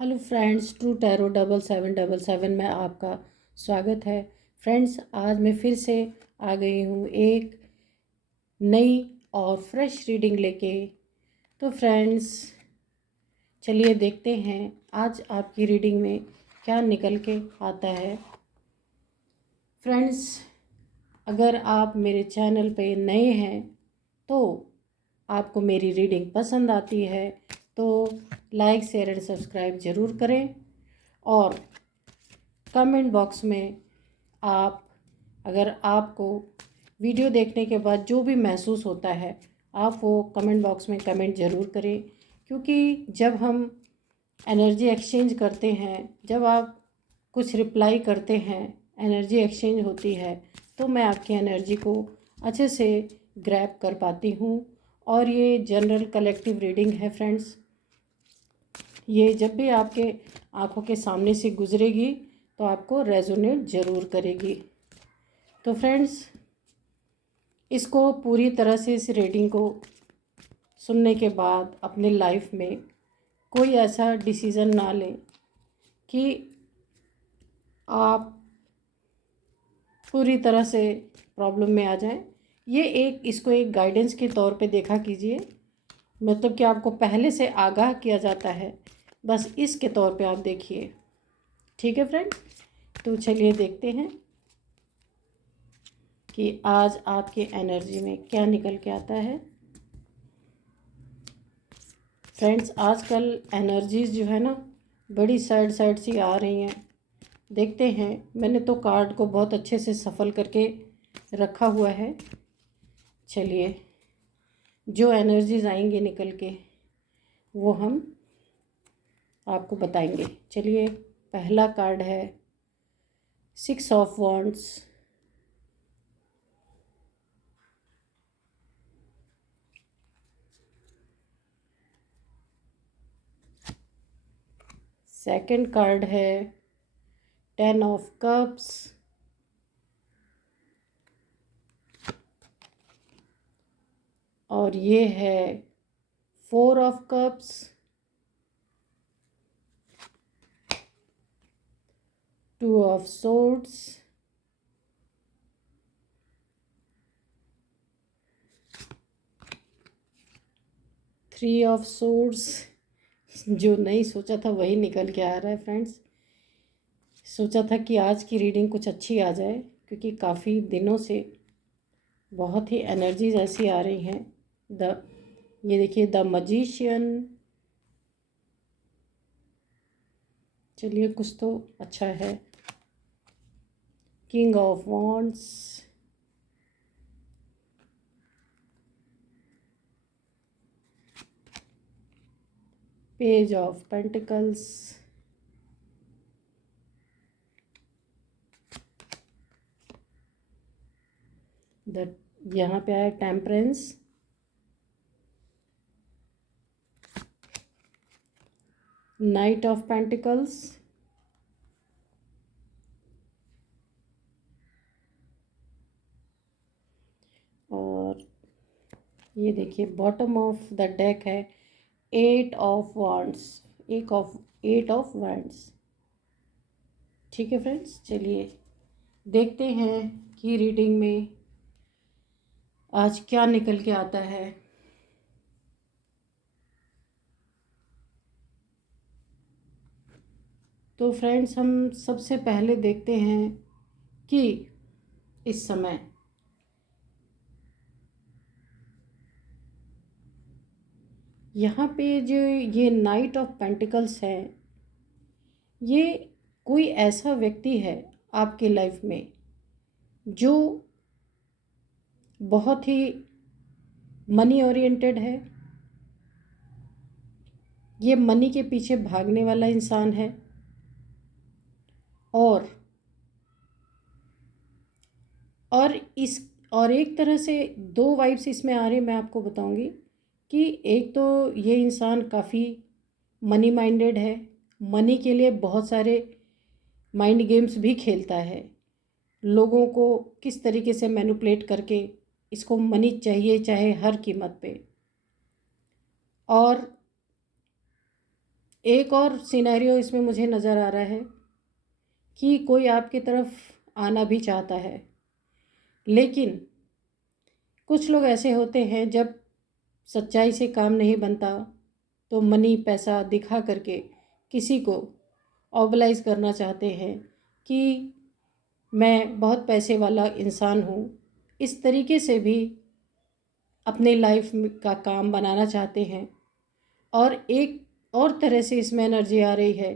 Hello friends, true tarot 7777 में आपका स्वागत है। फ्रेंड्स, आज मैं फिर से आ गई हूँ एक नई और फ्रेश रीडिंग लेके। तो फ्रेंड्स, चलिए देखते हैं आज आपकी रीडिंग में क्या निकल के आता है। फ्रेंड्स, अगर आप मेरे चैनल पे नए हैं तो आपको मेरी रीडिंग पसंद आती है तो लाइक शेयर एंड सब्सक्राइब ज़रूर करें। और कमेंट बॉक्स में आप, अगर आपको वीडियो देखने के बाद जो भी महसूस होता है आप वो कमेंट बॉक्स में कमेंट ज़रूर करें, क्योंकि जब हम एनर्जी एक्सचेंज करते हैं, जब आप कुछ रिप्लाई करते हैं, एनर्जी एक्सचेंज होती है, तो मैं आपकी एनर्जी को अच्छे से ग्रैब कर पाती हूँ। और ये जनरल कलेक्टिव रीडिंग है फ्रेंड्स। ये जब भी आपके आँखों के सामने से गुजरेगी तो आपको रेजोनेट ज़रूर करेगी। तो फ्रेंड्स, इसको पूरी तरह से, इस रीडिंग को सुनने के बाद अपने लाइफ में कोई ऐसा डिसीज़न ना लें कि आप पूरी तरह से प्रॉब्लम में आ जाएं। इसको एक गाइडेंस के तौर पे देखा कीजिए, मतलब कि आपको पहले से आगाह किया जाता है, बस इसके तौर पे आप देखिए। ठीक है फ्रेंड्स, तो चलिए देखते हैं कि आज आपकी एनर्जी में क्या निकल के आता है। फ्रेंड्स, आजकल एनर्जीज़ जो है ना, बड़ी सैड सैड सी आ रही हैं। देखते हैं, मैंने तो कार्ड को बहुत अच्छे से सफल करके रखा हुआ है। चलिए, जो एनर्जीज़ आएंगे निकल के वो हम आपको बताएंगे। चलिए, पहला कार्ड है 6 ऑफ वॉन्ड्स। सेकंड कार्ड है 10 ऑफ कप्स। और ये है 4 of cups, 2 of swords, three of swords. जो नहीं सोचा था वही निकल के आ रहा है फ्रेंड्स। सोचा था कि आज की रीडिंग कुछ अच्छी आ जाए, क्योंकि काफ़ी दिनों से बहुत ही एनर्जीज ऐसी आ रही हैं। ये देखिए, द मजिशियन। चलिए, कुछ तो अच्छा है। King of wands, page of pentacles, यहाँ पे आया टेम्परेंस, नाइट ऑफ पेंटिकल्स, और ये देखिए बॉटम ऑफ द डेक है 8 ऑफ वॉन्ड्स, 8 ऑफ वॉन्ड्स। ठीक है फ्रेंड्स, चलिए देखते हैं कि रीडिंग में आज क्या निकल के आता है। तो फ्रेंड्स, हम सबसे पहले देखते हैं कि इस समय यहाँ पे जो ये नाइट ऑफ पेंटिकल्स है, ये कोई ऐसा व्यक्ति है आपके लाइफ में जो बहुत ही मनी ओरिएंटेड है। ये मनी के पीछे भागने वाला इंसान है। और और इस और एक तरह से दो वाइब्स इसमें आ रही, मैं आपको बताऊंगी कि एक तो ये इंसान काफ़ी मनी माइंडेड है, मनी के लिए बहुत सारे माइंड गेम्स भी खेलता है, लोगों को किस तरीके से मैनिपुलेट करके इसको मनी चाहिए चाहे हर कीमत पे। और एक और सिनेरियो इसमें मुझे नज़र आ रहा है कि कोई आपकी तरफ आना भी चाहता है, लेकिन कुछ लोग ऐसे होते हैं जब सच्चाई से काम नहीं बनता तो मनी पैसा दिखा करके किसी को ऑबलाइज करना चाहते हैं कि मैं बहुत पैसे वाला इंसान हूँ। इस तरीके से भी अपने लाइफ का काम बनाना चाहते हैं। और एक और तरह से इसमें एनर्जी आ रही है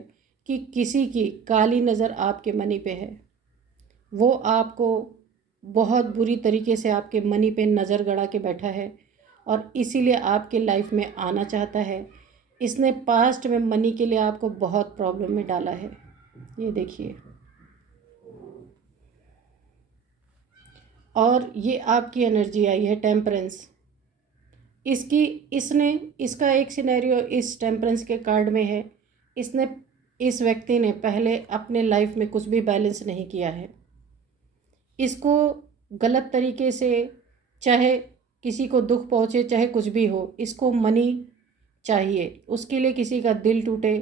कि किसी की काली नज़र आपके मनी पे है, वो आपको बहुत बुरी तरीके से आपके मनी पे नज़र गड़ा के बैठा है और इसीलिए आपके लाइफ में आना चाहता है। इसने पास्ट में मनी के लिए आपको बहुत प्रॉब्लम में डाला है। ये देखिए, और ये आपकी एनर्जी आई है टेम्परेंस। इसका एक सिनेरियो इस टेम्परेंस के कार्ड में है। इस व्यक्ति ने पहले अपने लाइफ में कुछ भी बैलेंस नहीं किया है। इसको गलत तरीके से, चाहे किसी को दुख पहुँचे चाहे कुछ भी हो, इसको मनी चाहिए। उसके लिए किसी का दिल टूटे,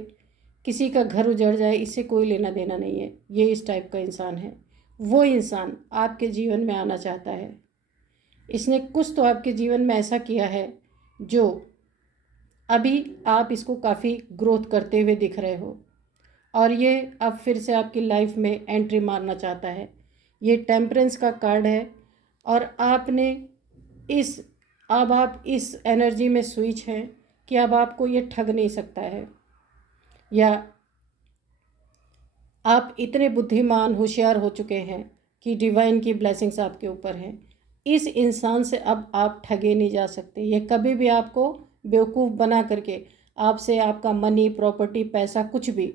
किसी का घर उजड़ जाए, इससे कोई लेना देना नहीं है। ये इस टाइप का इंसान है। वो इंसान आपके जीवन में आना चाहता है। इसने कुछ तो आपके जीवन में ऐसा किया है जो अभी आप इसको काफ़ी ग्रोथ करते हुए दिख रहे हो, और ये अब फिर से आपकी लाइफ में एंट्री मारना चाहता है। ये टेम्परेंस का कार्ड है, और इस अब आप इस एनर्जी में स्विच हैं कि अब आपको ये ठग नहीं सकता है, या आप इतने बुद्धिमान होशियार हो चुके हैं कि डिवाइन की ब्लेसिंग्स आपके ऊपर हैं। इस इंसान से अब आप ठगे नहीं जा सकते। ये कभी भी आपको बेवकूफ़ बना करके आपसे आपका मनी, प्रॉपर्टी, पैसा कुछ भी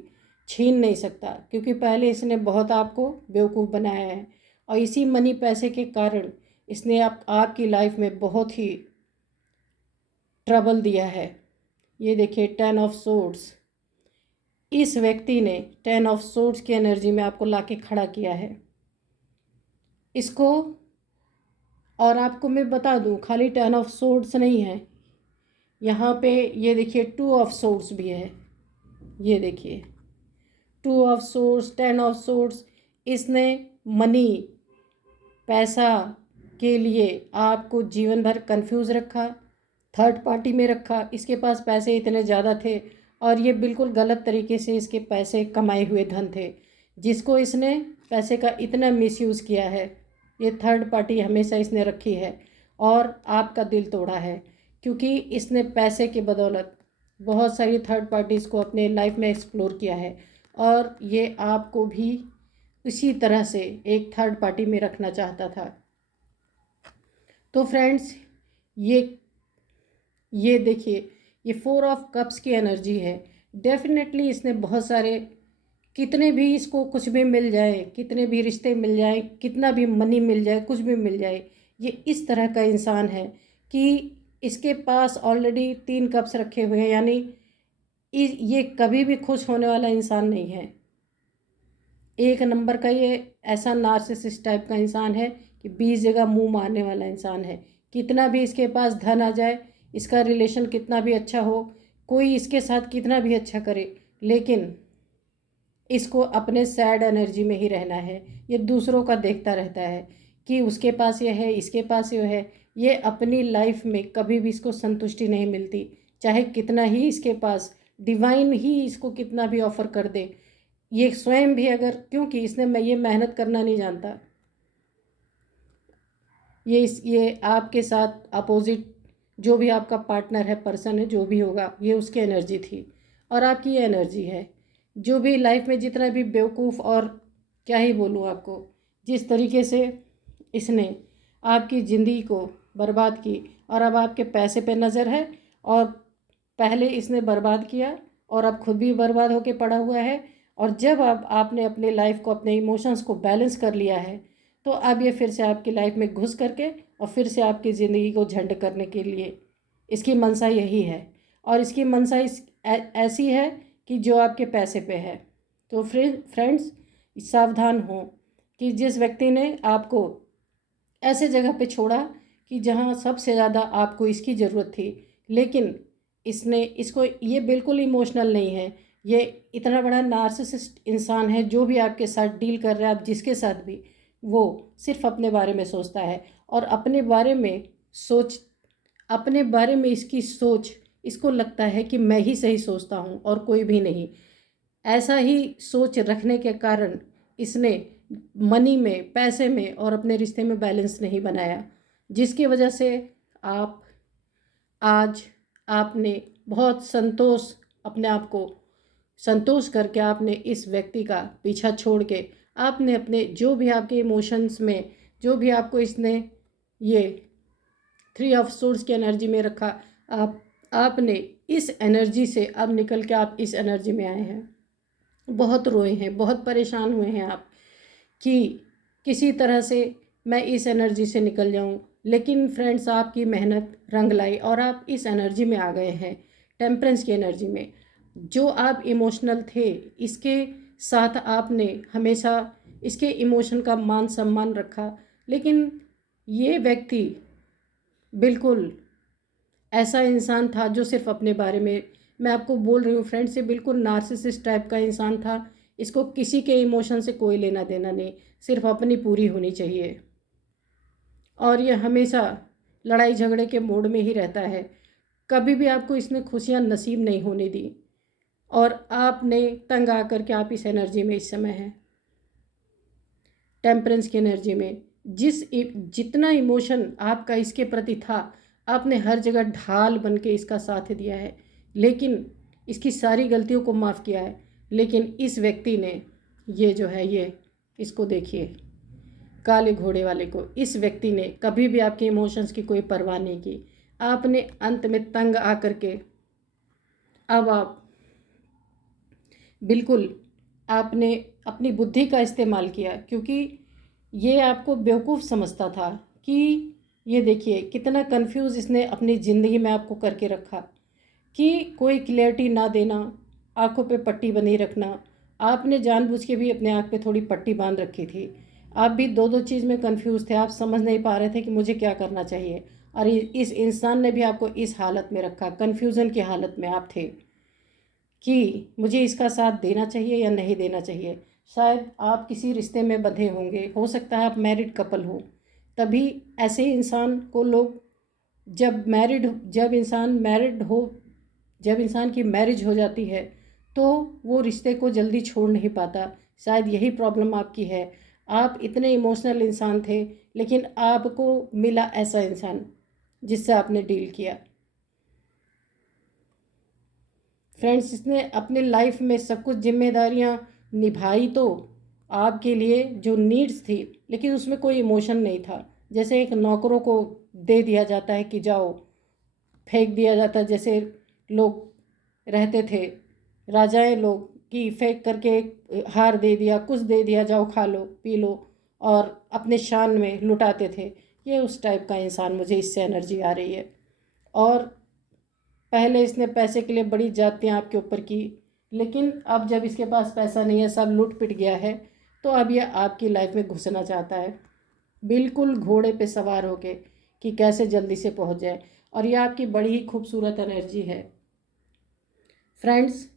छीन नहीं सकता, क्योंकि पहले इसने बहुत आपको बेवकूफ़ बनाया है। और इसी मनी पैसे के कारण इसने आपकी लाइफ में बहुत ही ट्रबल दिया है। ये देखिए, 10 ऑफ सोर्ड्स। इस व्यक्ति ने 10 ऑफ सोर्ड्स की एनर्जी में आपको लाके खड़ा किया है इसको। और आपको मैं बता दूं, खाली 10 ऑफ सोर्ड्स नहीं है यहाँ पे। ये देखिए, 2 ऑफ सोर्ड्स भी है। ये देखिए, 2 ऑफ सोर्ड्स, 10 ऑफ सोर्ड्स। इसने मनी, पैसा के लिए आपको जीवन भर कंफ्यूज रखा, थर्ड पार्टी में रखा। इसके पास पैसे इतने ज़्यादा थे, और ये बिल्कुल गलत तरीके से इसके पैसे कमाए हुए धन थे, जिसको इसने पैसे का इतना मिसयूज़ किया है। ये थर्ड पार्टी हमेशा इसने रखी है और आपका दिल तोड़ा है, क्योंकि इसने पैसे के बदौलत बहुत सारी थर्ड पार्टीज़ को अपने लाइफ में एक्सप्लोर किया है, और ये आपको भी इसी तरह से एक थर्ड पार्टी में रखना चाहता था। तो फ्रेंड्स, ये देखिए, ये 4 ऑफ कप्स की एनर्जी है। डेफिनेटली इसने बहुत सारे, कितने भी इसको कुछ भी मिल जाए, कितने भी रिश्ते मिल जाए, कितना भी मनी मिल जाए, कुछ भी मिल जाए, ये इस तरह का इंसान है कि इसके पास ऑलरेडी 3 कप्स रखे हुए हैं। यानी ये कभी भी खुश होने वाला इंसान नहीं है। एक नंबर का ये ऐसा नार्सिसिस्ट टाइप का इंसान है कि 20 जगह मुंह मारने वाला इंसान है। कितना भी इसके पास धन आ जाए, इसका रिलेशन कितना भी अच्छा हो, कोई इसके साथ कितना भी अच्छा करे, लेकिन इसको अपने सैड एनर्जी में ही रहना है। ये दूसरों का देखता रहता है कि उसके पास ये है, इसके पास ये है। ये अपनी लाइफ में कभी भी इसको संतुष्टि नहीं मिलती, चाहे कितना ही इसके पास डिवाइन ही इसको कितना भी ऑफर कर दे। ये स्वयं भी अगर, क्योंकि इसने ये मेहनत करना नहीं जानता। ये आपके साथ अपोजिट जो भी आपका पार्टनर है, पर्सन है, जो भी होगा, ये उसकी एनर्जी थी और आपकी ये एनर्जी है। जो भी लाइफ में जितना भी बेवकूफ़, और क्या ही बोलूँ आपको, जिस तरीके से इसने आपकी ज़िंदगी को बर्बाद की, और अब आपके पैसे पे नज़र है, और पहले इसने बर्बाद किया और अब खुद भी बर्बाद होके पड़ा हुआ है। और जब अब आपने अपने लाइफ को, अपने इमोशंस को बैलेंस कर लिया है, तो अब ये फिर से आपकी लाइफ में घुस करके और फिर से आपकी ज़िंदगी को झंड करने के लिए इसकी मनसा यही है। और इसकी मनसा ऐसी है कि जो आपके पैसे पे है। तो फ्रेंड्स, सावधान हो कि जिस व्यक्ति ने आपको ऐसे जगह पे छोड़ा कि जहाँ सबसे ज़्यादा आपको इसकी ज़रूरत थी, लेकिन इसने इसको ये बिल्कुल इमोशनल नहीं है। ये इतना बड़ा नार्सिसिस्ट इंसान है, जो भी आपके साथ डील कर रहा है, आप जिसके साथ भी, वो सिर्फ अपने बारे में सोचता है और सोच अपने बारे में इसकी सोच, इसको लगता है कि मैं ही सही सोचता हूँ और कोई भी नहीं। ऐसा ही सोच रखने के कारण इसने मनी में, पैसे में और अपने रिश्ते में बैलेंस नहीं बनाया, जिसकी वजह से आप आज आपने बहुत अपने आप को संतोष करके आपने इस व्यक्ति का पीछा छोड़ के आपने अपने जो भी आपके इमोशंस में, जो भी आपको इसने ये 3 ऑफ सोर्ड्स की एनर्जी में रखा, आपने इस एनर्जी से अब निकल के आप इस एनर्जी में आए हैं। बहुत रोए हैं, बहुत परेशान हुए हैं आप कि किसी तरह से मैं इस एनर्जी से निकल जाऊं, लेकिन फ्रेंड्स आपकी मेहनत रंग लाई और आप इस एनर्जी में आ गए हैं, टेम्परेंस की एनर्जी में। जो आप इमोशनल थे, इसके साथ आपने हमेशा इसके इमोशन का मान सम्मान रखा, लेकिन ये व्यक्ति बिल्कुल ऐसा इंसान था जो सिर्फ अपने बारे में, मैं आपको बोल रही हूँ फ्रेंड्स, ये बिल्कुल नार्सिसिस्ट टाइप का इंसान था। इसको किसी के इमोशन से कोई लेना देना नहीं, सिर्फ अपनी पूरी होनी चाहिए। और ये हमेशा लड़ाई झगड़े के मोड में ही रहता है। कभी भी आपको इसने खुशियाँ नसीब नहीं होने दी और आपने तंग आकर के आप इस एनर्जी में इस समय हैं, टेम्परेंस की एनर्जी में। जितना इमोशन आपका इसके प्रति था, आपने हर जगह ढाल बन के इसका साथ दिया है, लेकिन इसकी सारी गलतियों को माफ़ किया है। लेकिन इस व्यक्ति ने ये जो है, ये इसको देखिए, काले घोड़े वाले को, इस व्यक्ति ने कभी भी आपके इमोशंस की कोई परवाह नहीं की। आपने अंत में तंग आकर के अब आप बिल्कुल आपने अपनी बुद्धि का इस्तेमाल किया, क्योंकि ये आपको बेवकूफ़ समझता था कि ये देखिए कितना कंफ्यूज इसने अपनी ज़िंदगी में आपको करके रखा कि कोई क्लैरिटी ना देना, आंखों पे पट्टी बनी रखना। आपने जानबूझ के भी अपने आँख पे थोड़ी पट्टी बांध रखी थी। आप भी दो दो चीज़ में कंफ्यूज थे, आप समझ नहीं पा रहे थे कि मुझे क्या करना चाहिए। और इस इंसान ने भी आपको इस हालत में रखा, कन्फ्यूज़न की हालत में आप थे कि मुझे इसका साथ देना चाहिए या नहीं देना चाहिए। शायद आप किसी रिश्ते में बंधे होंगे, हो सकता है आप मैरिड कपल हो, तभी ऐसे इंसान को लोग, जब इंसान मैरिड हो, जब इंसान की मैरिज हो जाती है तो वो रिश्ते को जल्दी छोड़ नहीं पाता। शायद यही प्रॉब्लम आपकी है। आप इतने इमोशनल इंसान थे, लेकिन आपको मिला ऐसा इंसान जिससे आपने डील किया। फ्रेंड्स, इसने अपने लाइफ में सब कुछ जिम्मेदारियां निभाई तो आपके लिए, जो नीड्स थी, लेकिन उसमें कोई इमोशन नहीं था। जैसे एक नौकरों को दे दिया जाता है कि जाओ, फेंक दिया जाता है, जैसे लोग रहते थे राजाएं लोग, कि फेंक करके एक हार दे दिया, कुछ दे दिया, जाओ खा लो पी लो, और अपने शान में लुटाते थे। ये उस टाइप का इंसान, मुझे इससे एनर्जी आ रही है। और पहले इसने पैसे के लिए बड़ी जातियाँ आपके ऊपर की, लेकिन अब जब इसके पास पैसा नहीं है, सब लूट पिट गया है, तो अब ये आपकी लाइफ में घुसना चाहता है, बिल्कुल घोड़े पे सवार होके कि कैसे जल्दी से पहुंच जाए। और ये आपकी बड़ी ही खूबसूरत एनर्जी है। फ्रेंड्स,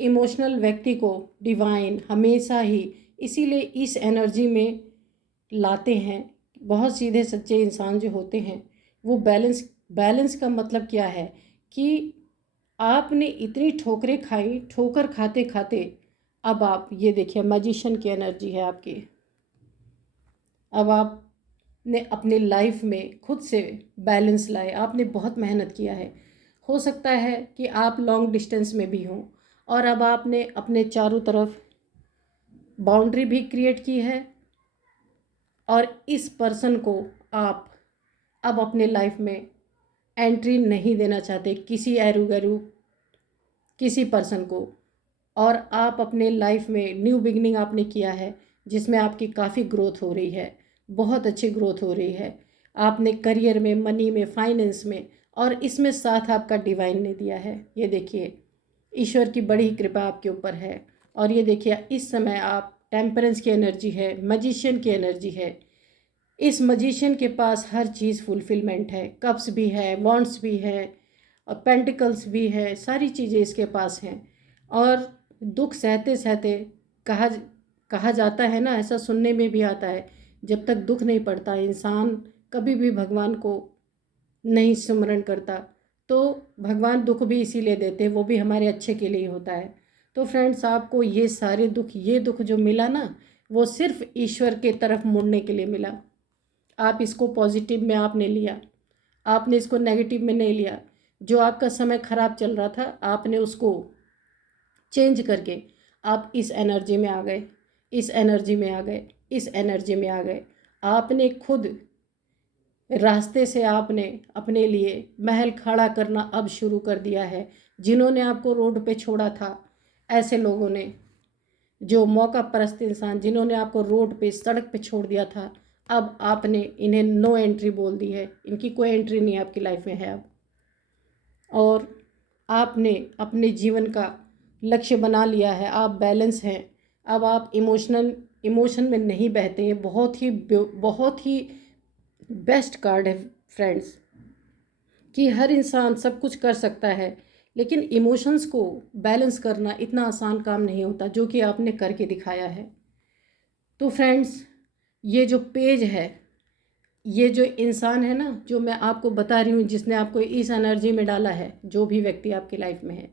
इमोशनल व्यक्ति को डिवाइन हमेशा ही इसीलिए इस एनर्जी में लाते हैं। बहुत सीधे सच्चे इंसान जो होते हैं वो बैलेंस का मतलब क्या है कि आपने इतनी ठोकरें खाई, ठोकर खाते खाते अब आप ये देखिए, मैजिशियन की एनर्जी है आपकी। अब आपने अपने लाइफ में खुद से बैलेंस लाए, आपने बहुत मेहनत किया है। हो सकता है कि आप लॉन्ग डिस्टेंस में भी हों, और अब आपने अपने चारों तरफ बाउंड्री भी क्रिएट की है, और इस पर्सन को आप अब अपने लाइफ में एंट्री नहीं देना चाहते, किसी एरू गैरू किसी पर्सन को। और आप अपने लाइफ में न्यू बिगनिंग आपने किया है, जिसमें आपकी काफ़ी ग्रोथ हो रही है, बहुत अच्छी ग्रोथ हो रही है। आपने करियर में, मनी में, फाइनेंस में, और इसमें साथ आपका डिवाइन ने दिया है। ये देखिए, ईश्वर की बड़ी कृपा आपके ऊपर है। और ये देखिए, इस समय आप टेम्परेंस की एनर्जी है, मैजिशियन की एनर्जी है। इस मैजिशियन के पास हर चीज़ फुलफिलमेंट है, कप्स भी है, वॉन्ड्स भी है, और पेंटिकल्स भी है, सारी चीज़ें इसके पास हैं। और दुख सहते सहते कहा कहा जाता है ना, ऐसा सुनने में भी आता है, जब तक दुख नहीं पड़ता इंसान कभी भी भगवान को नहीं स्मरण करता। तो भगवान दुख भी इसीलिए देते हैं, वो भी हमारे अच्छे के लिए होता है। तो फ्रेंड्स, आपको ये सारे दुख, ये दुख जो मिला ना, वो सिर्फ ईश्वर के तरफ मुड़ने के लिए मिला। आप इसको पॉजिटिव में आपने लिया, आपने इसको नेगेटिव में नहीं लिया। जो आपका समय खराब चल रहा था, आपने उसको चेंज करके आप इस एनर्जी में आ गए, इस एनर्जी में आ गए, इस एनर्जी में आ गए। आपने खुद रास्ते से आपने अपने लिए महल खड़ा करना अब शुरू कर दिया है। जिन्होंने आपको रोड पे छोड़ा था, ऐसे लोगों ने, जो मौका परस्त इंसान, जिन्होंने आपको रोड पे, सड़क पे छोड़ दिया था, अब आपने इन्हें नो एंट्री बोल दी है। इनकी कोई एंट्री नहीं आपकी लाइफ में है अब। और आपने अपने जीवन का लक्ष्य बना लिया है, आप बैलेंस हैं। अब आप इमोशन में नहीं बहते हैं। बहुत ही बेस्ट कार्ड है फ्रेंड्स, कि हर इंसान सब कुछ कर सकता है, लेकिन इमोशंस को बैलेंस करना इतना आसान काम नहीं होता, जो कि आपने करके दिखाया है। तो फ्रेंड्स, ये जो पेज है, ये जो इंसान है ना, जो मैं आपको बता रही हूँ, जिसने आपको इस एनर्जी में डाला है, जो भी व्यक्ति आपकी लाइफ में है,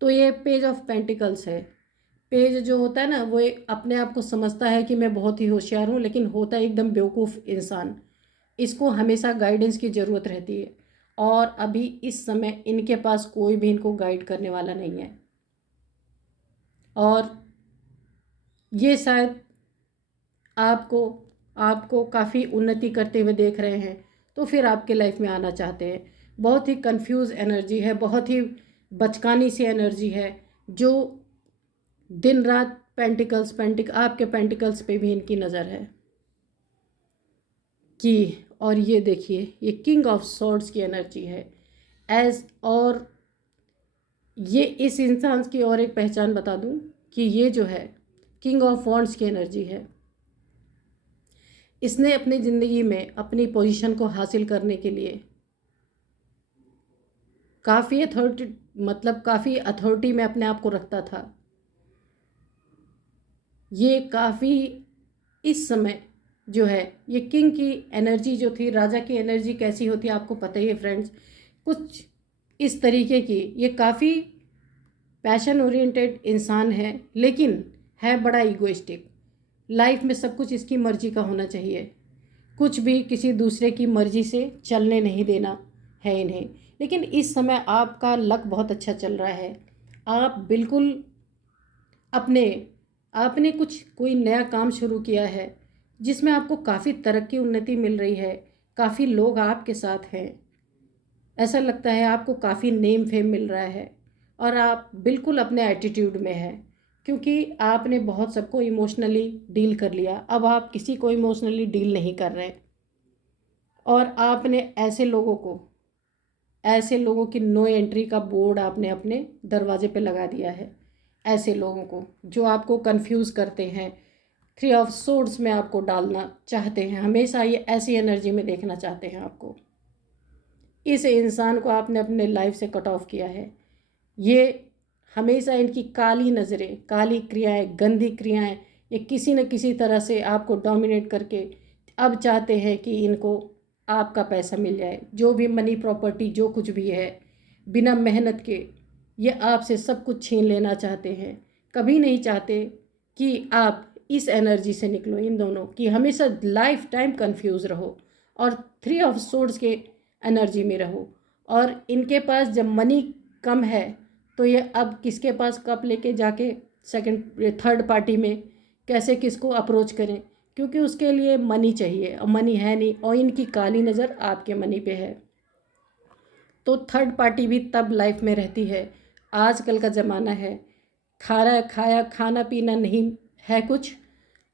तो ये पेज ऑफ पेंटिकल्स है। पेज जो होता है ना, वो अपने आप को समझता है कि मैं बहुत ही होशियार हूँ, लेकिन होता है एकदम बेवकूफ़ इंसान। इसको हमेशा गाइडेंस की ज़रूरत रहती है, और अभी इस समय इनके पास कोई भी इनको गाइड करने वाला नहीं है। और ये शायद आपको आपको काफ़ी उन्नति करते हुए देख रहे हैं, तो फिर आपके लाइफ में आना चाहते हैं। बहुत ही कंफ्यूज एनर्जी है, बहुत ही बचकानी सी एनर्जी है, जो दिन रात आपके पेंटिकल्स पे भी इनकी नज़र है कि। और ये देखिए, ये किंग ऑफ सॉर्ड्स की एनर्जी है और ये इस इंसान की और एक पहचान बता दूं, कि ये जो है किंग ऑफ वॉन्ड्स की एनर्जी है। इसने अपनी ज़िंदगी में अपनी पोजीशन को हासिल करने के लिए काफ़ी अथॉरिटी में अपने आप को रखता था। ये काफ़ी इस समय जो है, ये किंग की एनर्जी जो थी, राजा की एनर्जी कैसी होती है आपको पता ही है फ्रेंड्स, कुछ इस तरीके की। ये काफ़ी पैशन ओरिएंटेड इंसान है, लेकिन है बड़ा ईगोइस्टिक। लाइफ में सब कुछ इसकी मर्जी का होना चाहिए, कुछ भी किसी दूसरे की मर्जी से चलने नहीं देना है इन्हें। लेकिन इस समय आपका लक बहुत अच्छा चल रहा है। आप बिल्कुल आपने कोई नया काम शुरू किया है, जिसमें आपको काफ़ी तरक्की उन्नति मिल रही है। काफ़ी लोग आपके साथ हैं, ऐसा लगता है आपको काफ़ी नेम फेम मिल रहा है, और आप बिल्कुल अपने एटीट्यूड में हैं, क्योंकि आपने बहुत सबको इमोशनली डील कर लिया। अब आप किसी को इमोशनली डील नहीं कर रहे, और आपने ऐसे लोगों की नो एंट्री का बोर्ड आपने अपने दरवाजे पे लगा दिया है। ऐसे लोगों को जो आपको कंफ्यूज करते हैं, 3 ऑफ सोर्ड्स में आपको डालना चाहते हैं, हमेशा ये ऐसी एनर्जी में देखना चाहते हैं आपको। इस इंसान को आपने अपने लाइफ से कट ऑफ किया है। ये हमेशा इनकी काली नज़रें, काली क्रियाएं, गंदी क्रियाएं, ये किसी न किसी तरह से आपको डोमिनेट करके अब चाहते हैं कि इनको आपका पैसा मिल जाए। जो भी मनी प्रॉपर्टी, जो कुछ भी है, बिना मेहनत के ये आपसे सब कुछ छीन लेना चाहते हैं। कभी नहीं चाहते कि आप इस एनर्जी से निकलो, इन दोनों की हमेशा लाइफ टाइम कंफ्यूज रहो, और 3 ऑफ सोर्ड्स के एनर्जी में रहो। और इनके पास जब मनी कम है, तो ये अब किसके पास कप लेके जाके थर्ड पार्टी में कैसे किसको अप्रोच करें, क्योंकि उसके लिए मनी चाहिए, और मनी है नहीं, और इनकी काली नज़र आपके मनी पे है। तो थर्ड पार्टी भी तब लाइफ में रहती है। आजकल का ज़माना है, खाना पीना नहीं है कुछ,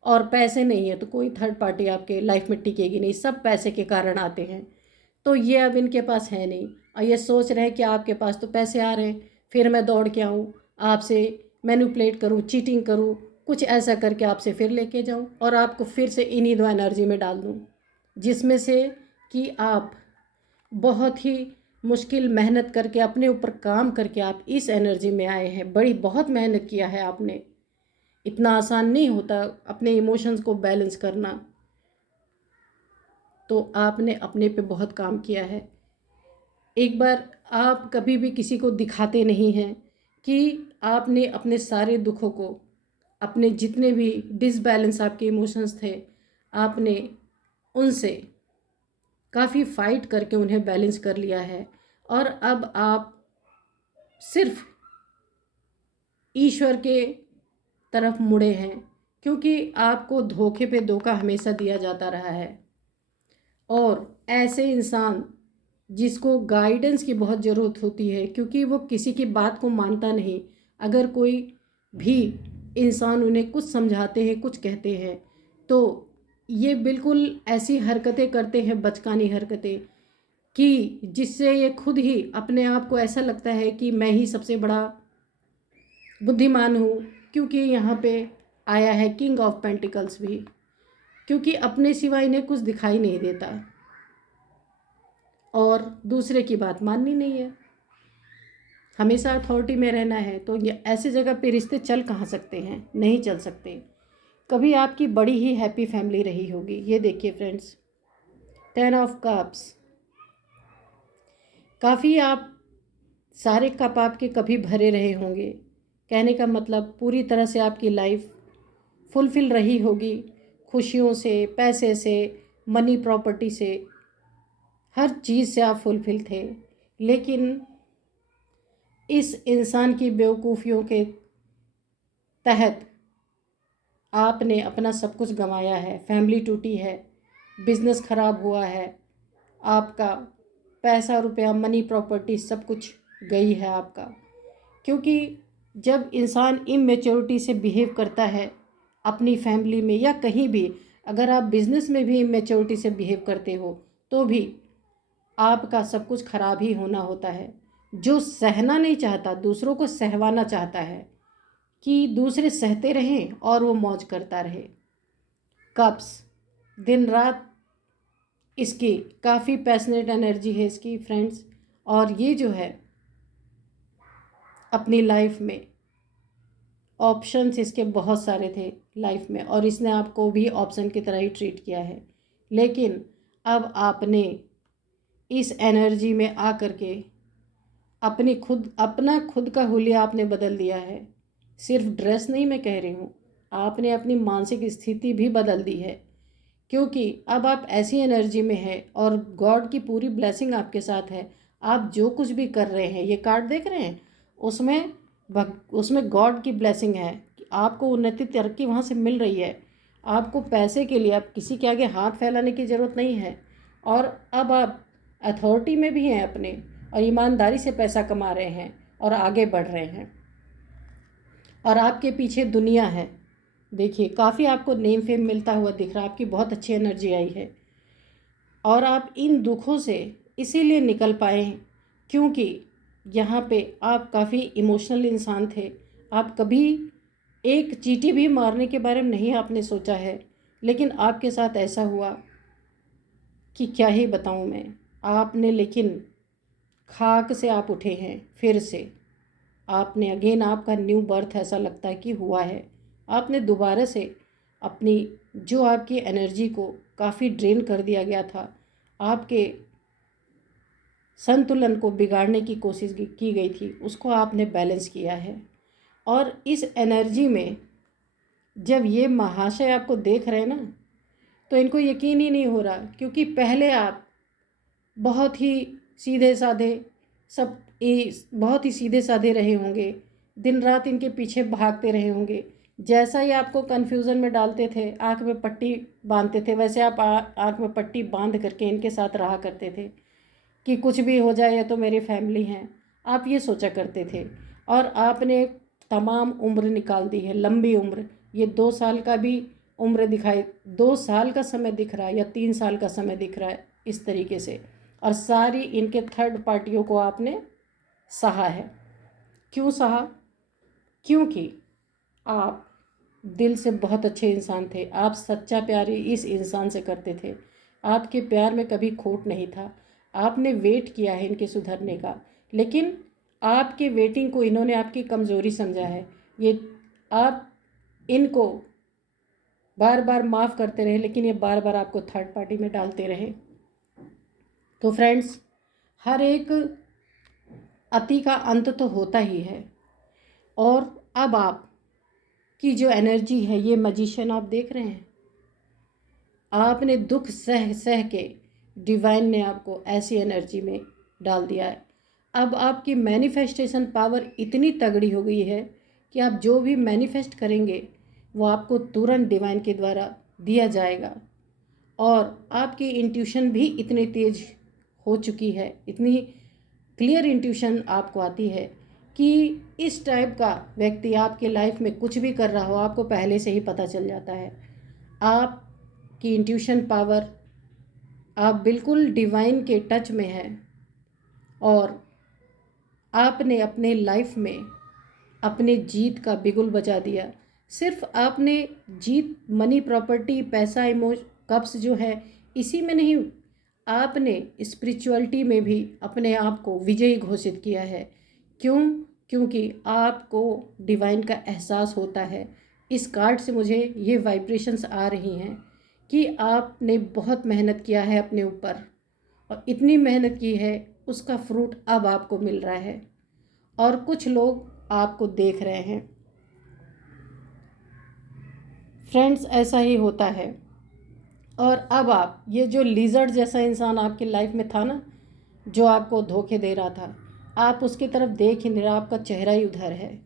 और पैसे नहीं है, तो कोई थर्ड पार्टी आपके लाइफ में टिकेगी नहीं। सब पैसे के कारण आते हैं। तो ये अब इनके पास है नहीं, और ये सोच रहे हैं कि आपके पास तो पैसे आ रहे हैं, फिर मैं दौड़ के आऊँ आपसे, मैनिपुलेट करूँ, चीटिंग करूँ, कुछ ऐसा करके आपसे फिर लेके जाऊँ, और आपको फिर से इन्हीं 2 एनर्जी में डाल दूँ, जिसमें से कि आप बहुत ही मुश्किल मेहनत करके अपने ऊपर काम करके आप इस एनर्जी में आए हैं। बहुत मेहनत किया है आपने। इतना आसान नहीं होता अपने इमोशंस को बैलेंस करना। तो आपने अपने पे बहुत काम किया है। एक बार आप कभी भी किसी को दिखाते नहीं हैं कि आपने अपने सारे दुखों को, अपने जितने भी डिसबैलेंस आपके इमोशंस थे, आपने उनसे काफ़ी फाइट करके उन्हें बैलेंस कर लिया है। और अब आप सिर्फ ईश्वर के तरफ मुड़े हैं, क्योंकि आपको धोखे पे धोखा हमेशा दिया जाता रहा है। और ऐसे इंसान जिसको गाइडेंस की बहुत ज़रूरत होती है, क्योंकि वो किसी की बात को मानता नहीं। अगर कोई भी इंसान उन्हें कुछ समझाते हैं, कुछ कहते हैं, तो ये बिल्कुल ऐसी हरकतें करते हैं, बचकानी हरकतें, कि जिससे ये खुद ही अपने आप को ऐसा लगता है कि मैं ही सबसे बड़ा बुद्धिमान हूँ। क्योंकि यहाँ पे आया है किंग ऑफ पेंटिकल्स भी, क्योंकि अपने सिवा इन्हें कुछ दिखाई नहीं देता और दूसरे की बात माननी नहीं है, हमेशा अथॉरिटी में रहना है। तो ये ऐसी जगह पे रिश्ते चल कहाँ सकते हैं? नहीं चल सकते। कभी आपकी बड़ी ही हैप्पी फैमिली रही होगी। ये देखिए फ्रेंड्स, 10 ऑफ कप्स, काफ़ी आप सारे कप आपके कभी भरे रहे होंगे। कहने का मतलब पूरी तरह से आपकी लाइफ फुलफिल रही होगी, खुशियों से, पैसे से, मनी प्रॉपर्टी से, हर चीज़ से आप फुलफिल थे। लेकिन इस इंसान की बेवकूफ़ियों के तहत आपने अपना सब कुछ गंवाया है। फैमिली टूटी है, बिजनेस ख़राब हुआ है, आपका पैसा रुपया, मनी प्रॉपर्टी सब कुछ गई है आपका। क्योंकि जब इंसान इमेच्योरिटी से बिहेव करता है अपनी फैमिली में या कहीं भी, अगर आप बिज़नेस में भी इमेच्योरिटी से बिहेव करते हो तो भी आपका सब कुछ खराब ही होना होता है। जो सहना नहीं चाहता दूसरों को सहवाना चाहता है कि दूसरे सहते रहें और वो मौज करता रहे। कप्स, दिन रात इसकी काफ़ी पैशनेट एनर्जी है इसकी फ्रेंड्स। और ये जो है अपनी लाइफ में ऑप्शंस इसके बहुत सारे थे लाइफ में, और इसने आपको भी ऑप्शन की तरह ही ट्रीट किया है। लेकिन अब आपने इस एनर्जी में आ करके अपना खुद का हुलिया आपने बदल दिया है। सिर्फ ड्रेस नहीं मैं कह रही हूँ, आपने अपनी मानसिक स्थिति भी बदल दी है। क्योंकि अब आप ऐसी एनर्जी में हैं और गॉड की पूरी ब्लेसिंग आपके साथ है। आप जो कुछ भी कर रहे हैं, ये कार्ड देख रहे हैं, उसमें गॉड की ब्लेसिंग है कि आपको उन्नति तरक्की वहाँ से मिल रही है। आपको पैसे के लिए अब किसी के आगे हाथ फैलाने की ज़रूरत नहीं है। और अब आप अथॉरिटी में भी हैं अपने, और ईमानदारी से पैसा कमा रहे हैं और आगे बढ़ रहे हैं, और आपके पीछे दुनिया है। देखिए काफ़ी आपको नेम फेम मिलता हुआ दिख रहा है, आपकी बहुत अच्छी एनर्जी आई है। और आप इन दुखों से इसीलिए निकल पाए हैं क्योंकि यहाँ पे आप काफ़ी इमोशनल इंसान थे। आप कभी एक चींटी भी मारने के बारे में नहीं आपने सोचा है, लेकिन आपके साथ ऐसा हुआ कि क्या ही बताऊँ मैं। आपने लेकिन खाक से आप उठे हैं फिर से। आपने अगेन, आपका न्यू बर्थ ऐसा लगता है कि हुआ है। आपने दोबारा से अपनी जो आपकी एनर्जी को काफ़ी ड्रेन कर दिया गया था, आपके संतुलन को बिगाड़ने की कोशिश की गई थी, उसको आपने बैलेंस किया है। और इस एनर्जी में जब ये महाशय आपको देख रहे हैं ना, तो इनको यकीन ही नहीं हो रहा, क्योंकि पहले आप बहुत ही सीधे साधे बहुत ही सीधे साधे रहे होंगे, दिन रात इनके पीछे भागते रहे होंगे। जैसा ही आपको कन्फ्यूज़न में डालते थे, आँख में पट्टी बांधते थे, वैसे आप आँख में पट्टी बांध करके इनके साथ रहा करते थे कि कुछ भी हो जाए, ये तो मेरी फैमिली हैं, आप ये सोचा करते थे। और आपने तमाम उम्र निकाल दी है, लंबी उम्र। ये 2 साल का भी उम्र दिखाई, 2 साल का समय दिख रहा है या 3 साल का समय दिख रहा है इस तरीके से। और सारी इनके थर्ड पार्टियों को आपने सहा है। क्यों सहा? क्योंकि आप दिल से बहुत अच्छे इंसान थे। आप सच्चा प्यार इस इंसान से करते थे। आपके प्यार में कभी खोट नहीं था। आपने वेट किया है इनके सुधरने का, लेकिन आपके वेटिंग को इन्होंने आपकी कमज़ोरी समझा है। ये आप इनको बार बार माफ़ करते रहे, लेकिन ये बार बार आपको थर्ड पार्टी में डालते रहे। तो फ्रेंड्स, हर एक अति का अंत तो होता ही है। और अब आप की जो एनर्जी है, ये मैजिशियन आप देख रहे हैं, आपने दुख सह सह के डिवाइन ने आपको ऐसी एनर्जी में डाल दिया है। अब आपकी मैनिफेस्टेशन पावर इतनी तगड़ी हो गई है कि आप जो भी मैनिफेस्ट करेंगे वो आपको तुरंत डिवाइन के द्वारा दिया जाएगा। और आपकी इंट्यूशन भी इतनी तेज हो चुकी है, इतनी क्लियर इंट्यूशन आपको आती है कि इस टाइप का व्यक्ति आपके लाइफ में कुछ भी कर रहा हो, आपको पहले से ही पता चल जाता है। आपकी इंट्यूशन पावर, आप बिल्कुल डिवाइन के टच में है और आपने अपने लाइफ में अपने जीत का बिगुल बजा दिया। सिर्फ आपने जीत मनी, प्रॉपर्टी, पैसा, कप्स जो है इसी में नहीं, आपने स्पिरिचुअलिटी में भी अपने आप को विजयी घोषित किया है। क्यों? क्योंकि आपको डिवाइन का एहसास होता है। इस कार्ड से मुझे ये वाइब्रेशंस आ रही हैं कि आपने बहुत मेहनत किया है अपने ऊपर, और इतनी मेहनत की है उसका फ्रूट अब आपको मिल रहा है, और कुछ लोग आपको देख रहे हैं। फ्रेंड्स, ऐसा ही होता है। और अब आप, ये जो लिजर्ड जैसा इंसान आपकी लाइफ में था ना, जो आपको धोखे दे रहा था, आप उसकी तरफ देख ही नहीं रहा, आपका चेहरा ही उधर है,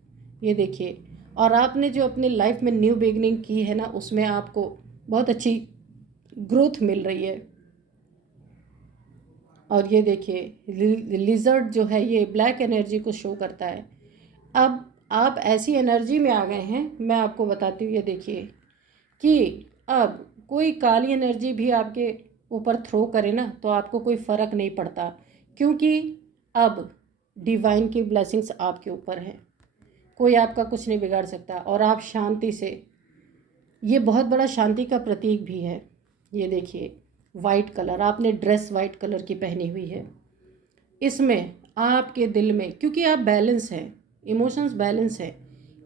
ये देखिए। और आपने जो अपनी लाइफ में न्यू बिगनिंग की है ना, उसमें आपको बहुत अच्छी ग्रोथ मिल रही है। और ये देखिए, लिजर्ड जो है ये ब्लैक एनर्जी को शो करता है। अब आप ऐसी एनर्जी में आ गए हैं, मैं आपको बताती हूँ। ये देखिए कि अब कोई काली एनर्जी भी आपके ऊपर थ्रो करे ना, तो आपको कोई फ़र्क नहीं पड़ता, क्योंकि अब डिवाइन की ब्लेसिंग्स आपके ऊपर है। कोई आपका कुछ नहीं बिगाड़ सकता, और आप शांति से, ये बहुत बड़ा शांति का प्रतीक भी है। ये देखिए, वाइट कलर, आपने ड्रेस वाइट कलर की पहनी हुई है। इसमें आपके दिल में, क्योंकि आप बैलेंस हैं, इमोशंस बैलेंस है।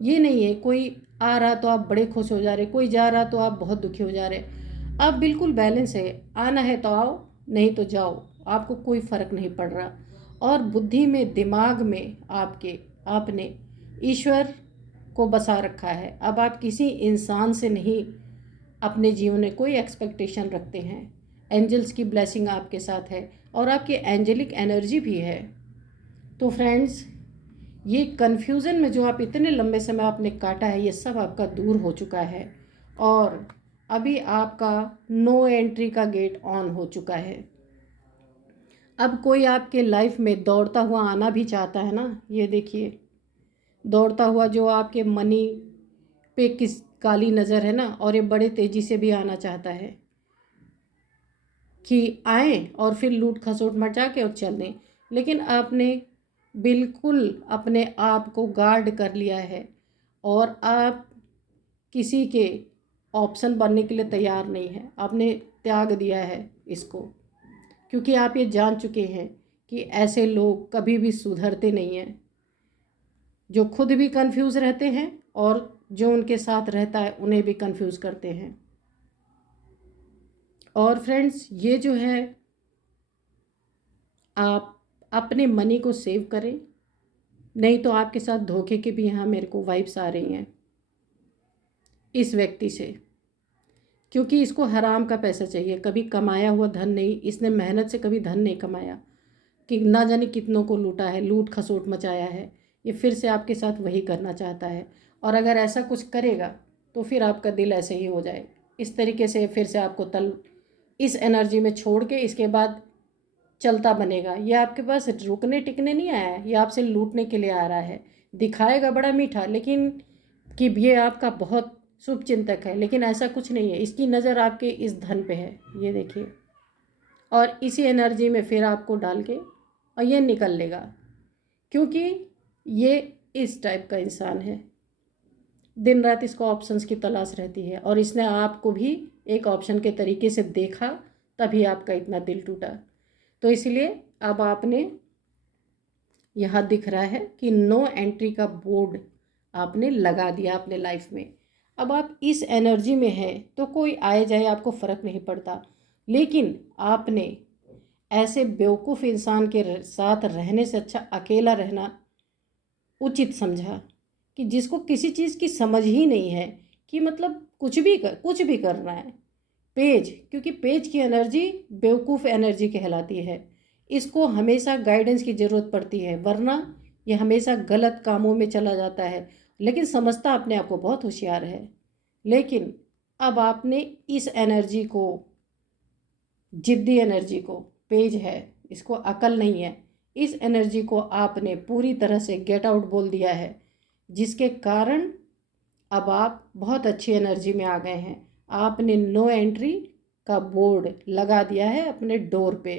ये नहीं है कोई आ रहा तो आप बड़े खुश हो जा रहे, कोई जा रहा तो आप बहुत दुखी हो जा रहे। आप बिल्कुल बैलेंस है, आना है तो आओ, नहीं तो जाओ, आपको कोई फ़र्क नहीं पड़ रहा। और बुद्धि में, दिमाग में आपने ईश्वर को बसा रखा है। अब आप किसी इंसान से नहीं अपने जीवन में कोई एक्सपेक्टेशन रखते हैं। एंजल्स की ब्लेसिंग आपके साथ है, और आपकी एंजेलिक एनर्जी भी है। तो फ्रेंड्स, ये कन्फ्यूज़न में जो आप इतने लंबे समय आपने काटा है, ये सब आपका दूर हो चुका है, और अभी आपका नो एंट्री का गेट ऑन हो चुका है। अब कोई आपके लाइफ में दौड़ता हुआ आना भी चाहता है ना, ये देखिए, दौड़ता हुआ जो आपके मनी पे किस काली नज़र है ना, और ये बड़े तेज़ी से भी आना चाहता है कि आए और फिर लूट खसोट मचा के और चल दें। लेकिन आपने बिल्कुल अपने आप को गार्ड कर लिया है, और आप किसी के ऑप्शन बनने के लिए तैयार नहीं है। आपने त्याग दिया है इसको, क्योंकि आप ये जान चुके हैं कि ऐसे लोग कभी भी सुधरते नहीं हैं, जो खुद भी कंफ्यूज रहते हैं और जो उनके साथ रहता है उन्हें भी कंफ्यूज करते हैं। और फ्रेंड्स, ये जो है, आप अपने मनी को सेव करें, नहीं तो आपके साथ धोखे के भी यहाँ मेरे को वाइब्स आ रही हैं इस व्यक्ति से, क्योंकि इसको हराम का पैसा चाहिए, कभी कमाया हुआ धन नहीं। इसने मेहनत से कभी धन नहीं कमाया, कि ना जाने कितनों को लूटा है, लूट खसोट मचाया है। ये फिर से आपके साथ वही करना चाहता है, और अगर ऐसा कुछ करेगा तो फिर आपका दिल ऐसे ही हो जाए। इस तरीके से फिर से आपको इस एनर्जी में छोड़ के इसके बाद चलता बनेगा। ये आपके पास रुकने टिकने नहीं आया है, ये आपसे लूटने के लिए आ रहा है। दिखाएगा बड़ा मीठा, लेकिन कि ये आपका बहुत शुभ चिंतक है, लेकिन ऐसा कुछ नहीं है। इसकी नज़र आपके इस धन पे है, ये देखिए, और इसी एनर्जी में फिर आपको डाल के और ये निकल लेगा, क्योंकि ये इस टाइप का इंसान है। दिन रात इसको ऑप्शंस की तलाश रहती है, और इसने आपको भी एक ऑप्शन के तरीके से देखा, तभी आपका इतना दिल टूटा। तो तो इसलिए अब आपने यहाँ दिख रहा है कि नो एंट्री का बोर्ड आपने लगा दिया अपने लाइफ में। अब आप इस एनर्जी में हैं तो कोई आए जाए आपको फ़र्क नहीं पड़ता, लेकिन आपने ऐसे बेवकूफ़ इंसान के साथ रहने से अच्छा अकेला रहना उचित समझा, कि जिसको किसी चीज़ की समझ ही नहीं है कि मतलब कुछ भी करना है। पेज, क्योंकि पेज की एनर्जी बेवकूफ़ एनर्जी कहलाती है। इसको हमेशा गाइडेंस की ज़रूरत पड़ती है, वरना ये हमेशा गलत कामों में चला जाता है, लेकिन समझता अपने आप को बहुत होशियार है। लेकिन अब आपने इस एनर्जी को, जिद्दी एनर्जी को, पेज है, इसको अकल नहीं है, इस एनर्जी को आपने पूरी तरह से गेट आउट बोल दिया है, जिसके कारण अब आप बहुत अच्छी एनर्जी में आ गए हैं। आपने नो एंट्री का बोर्ड लगा दिया है अपने डोर पे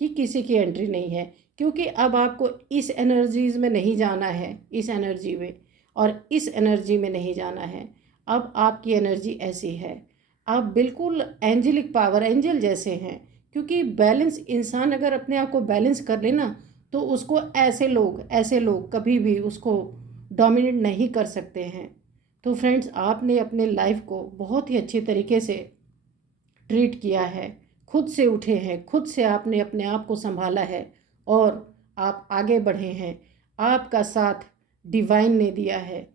कि किसी की एंट्री नहीं है, क्योंकि अब आपको इस एनर्जीज में नहीं जाना है, इस एनर्जी में और इस एनर्जी में नहीं जाना है। अब आपकी एनर्जी ऐसी है, आप बिल्कुल एंजलिक पावर, एंजल जैसे हैं, क्योंकि बैलेंस इंसान अगर अपने आप को बैलेंस कर लेना तो उसको ऐसे लोग कभी भी उसको डोमिनेट नहीं कर सकते हैं। तो फ्रेंड्स, आपने अपने लाइफ को बहुत ही अच्छे तरीके से ट्रीट किया है, खुद से उठे हैं, खुद से आपने अपने आप को संभाला है और आप आगे बढ़े हैं। आपका साथ डिवाइन ने दिया है।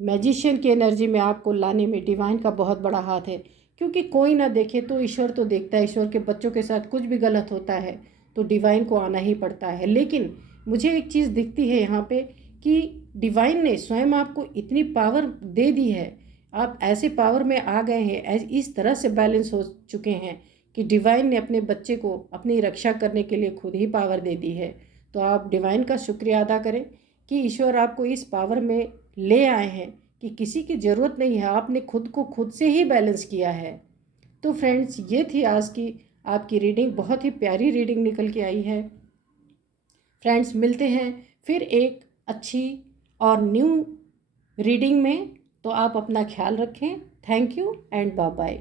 मैजिशियन की एनर्जी में आपको लाने में डिवाइन का बहुत बड़ा हाथ है, क्योंकि कोई ना देखे तो ईश्वर तो देखता है। ईश्वर के बच्चों के साथ कुछ भी गलत होता है तो डिवाइन को आना ही पड़ता है। लेकिन मुझे एक चीज़ दिखती है यहाँ पे कि डिवाइन ने स्वयं आपको इतनी पावर दे दी है, आप ऐसे पावर में आ गए हैं, इस तरह से बैलेंस हो चुके हैं कि डिवाइन ने अपने बच्चे को अपनी रक्षा करने के लिए खुद ही पावर दे दी है। तो आप डिवाइन का शुक्रिया अदा करें कि ईश्वर आपको इस पावर में ले आए हैं कि किसी की ज़रूरत नहीं है, आपने खुद को खुद से ही बैलेंस किया है। तो फ्रेंड्स, ये थी आज की आपकी रीडिंग, बहुत ही प्यारी रीडिंग निकल के आई है। फ्रेंड्स, मिलते हैं फिर एक अच्छी और न्यू रीडिंग में। तो आप अपना ख्याल रखें। Thank you and bye bye.